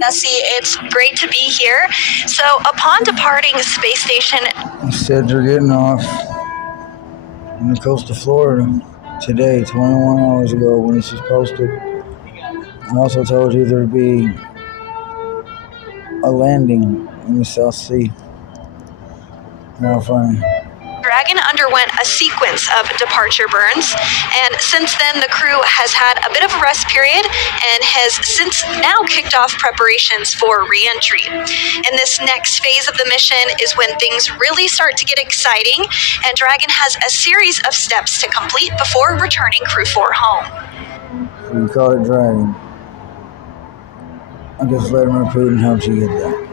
Jesse, it's great to be here. So, upon departing space station, Instead, they're getting off on the coast of Florida today, 21 hours ago when this was posted. I also told you there'd be a landing in the South Sea. How funny. Dragon underwent a sequence of departure burns, and since then the crew has had a bit of a rest period and has since now kicked off preparations for re-entry. And this next phase of the mission is when things really start to get exciting, and Dragon has a series of steps to complete before returning Crew 4 home. So you call it Dragon. I guess Vladimir Putin helps you get that.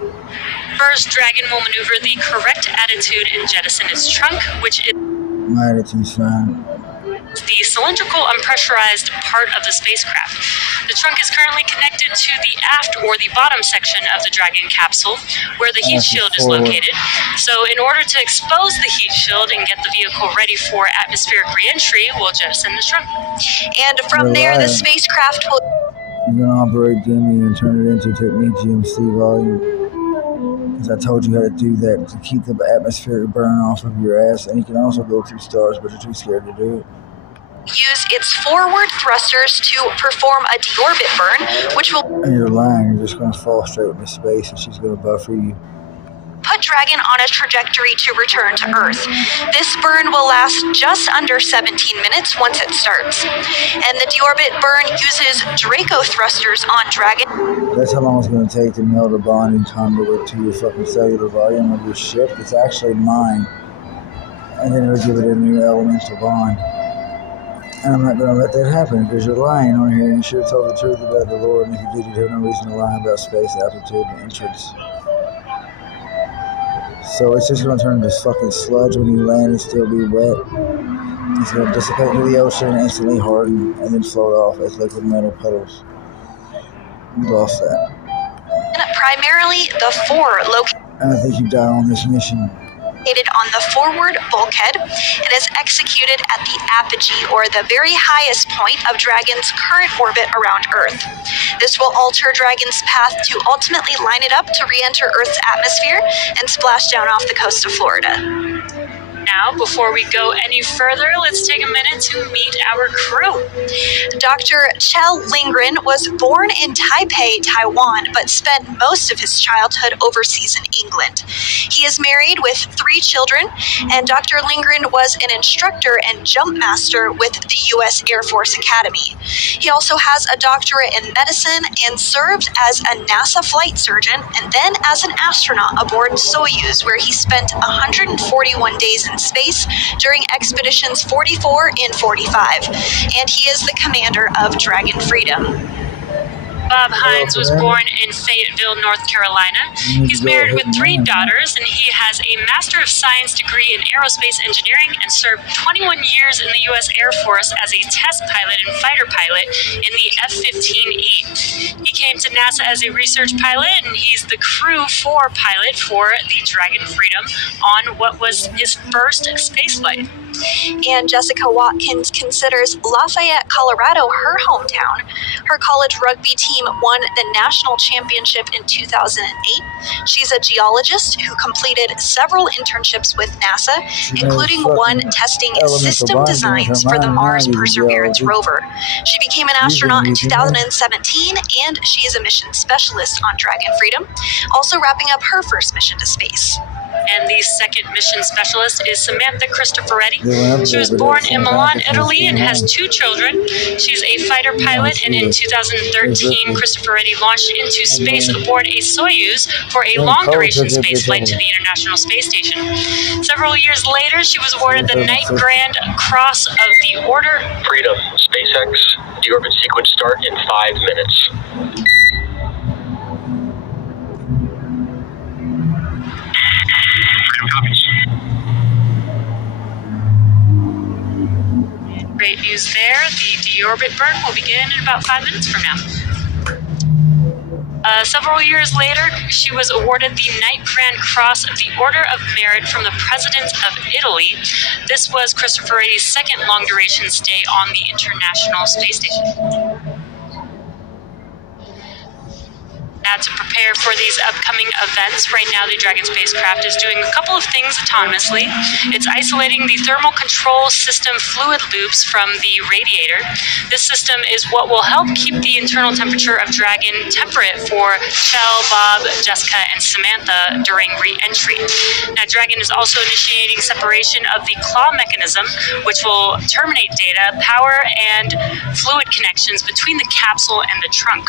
First, Dragon will maneuver the correct attitude and jettison its trunk, which is My attitude's fine. the cylindrical unpressurized part of the spacecraft. The trunk is currently connected to the aft or the bottom section of the Dragon capsule, where the heat shield is located. So in order to expose the heat shield and get the vehicle ready for atmospheric re-entry, we'll jettison the trunk. And from there, the spacecraft will... You're going to operate Gimme and turn it into Technique GMC volume. Because I told you how to do that to keep the atmospheric burn off of your ass. And you can also go through stars, but you're too scared to do it. use its forward thrusters to perform a deorbit burn, which will... And you're lying. You're just going to fall straight into space and she's going to buffer you. Put Dragon on a trajectory to return to Earth. This burn will last just under 17 minutes once it starts. And the deorbit burn uses Draco thrusters on Dragon. That's how long it's going to take to meld a bonding conduit to your fucking cellular volume of your ship. It's actually mine. And then it'll give it a new elemental bond. And I'm not going to let that happen because you're lying on here and you should have told the truth about the Lord. And if you did, you'd have no reason to lie about space, altitude, and entrance. So it's just going to turn into fucking sludge when you land and still be wet. It's going to dissipate into the ocean and instantly harden and then float off as liquid metal puddles. You lost that. Primarily the 4 located And I think you die on this mission. on the forward bulkhead and is executed at the apogee, or the very highest point of Dragon's current orbit around Earth. This will alter Dragon's path to ultimately line it up to re-enter Earth's atmosphere and splash down off the coast of Florida. Now, before we go any further, let's take a minute to meet our crew. Dr. Kjell Lindgren was born in Taipei, Taiwan, but spent most of his childhood overseas in England. He is married with 3 children, and Dr. Lindgren was an instructor and jump master with the U.S. Air Force Academy. He also has a doctorate in medicine and served as a NASA flight surgeon and then as an astronaut aboard Soyuz, where he spent 141 days in space during expeditions 44 and 45, and he is the commander of Dragon Freedom. Bob Hines was born in Fayetteville, North Carolina. He's married with 3 daughters, and he has a Master of Science degree in aerospace engineering and served 21 years in the U.S. Air Force as a test pilot and fighter pilot in the F-15E. He came to NASA as a research pilot, and he's the Crew 4 pilot for the Dragon Freedom on what was his first spaceflight. And Jessica Watkins considers Lafayette, Colorado her hometown. Her college rugby team won the national championship in 2008. She's a geologist who completed several internships with NASA, including one testing system designs for the Mars Perseverance rover. She became an astronaut in 2017, and she is a mission specialist on Dragon Freedom, also wrapping up her first mission to space. And the second mission specialist is Samantha Cristoforetti. She was born in Milan, Italy, and has 2 children. She's a fighter pilot, and in 2013, Cristoforetti launched into space aboard a Soyuz for a long-duration space flight to the International Space Station. Several years later, she was awarded the Knight Grand Cross of the Order Freedom. SpaceX, deorbit sequence start in 5 minutes. Great news there. The deorbit burn will begin in about 5 minutes from now. Several years later, she was awarded the Knight Grand Cross of the Order of Merit from the President of Italy. This was Cristoforetti's second long-duration stay on the International Space Station. Now, to prepare for these upcoming events, right now the Dragon spacecraft is doing a couple of things autonomously. It's isolating the thermal control system fluid loops from the radiator. This system is what will help keep the internal temperature of Dragon temperate for Chell, Bob, Jessica, and Samantha during re-entry. Now, Dragon is also initiating separation of the claw mechanism, which will terminate data, power, and fluid connections between the capsule and the trunk.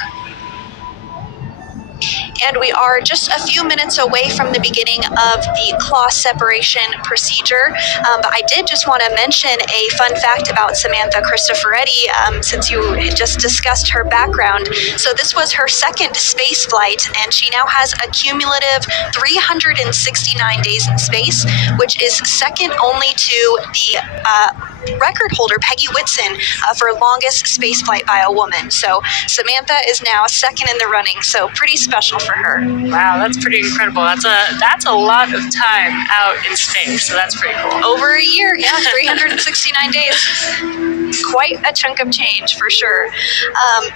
And we are just a few minutes away from the beginning of the claw separation procedure. But I did just want to mention a fun fact about Samantha Cristoforetti, since you just discussed her background. So this was her second space flight, and she now has a cumulative 369 days in space, which is second only to the record holder, Peggy Whitson, for longest space flight by a woman. So Samantha is now second in the running, so pretty special for her. Wow, that's pretty incredible. That's a lot of time out in space, so that's pretty cool. Over a year, yeah, 369 days. Quite a chunk of change for sure.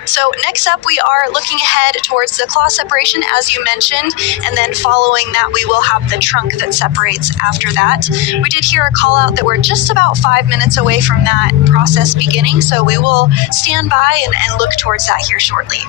So next up, we are looking ahead towards the claw separation, as you mentioned, and then following that, we will have the trunk that separates after that. We did hear a call out that we're just about 5 minutes away from that process beginning, so we will stand by and look towards that here shortly.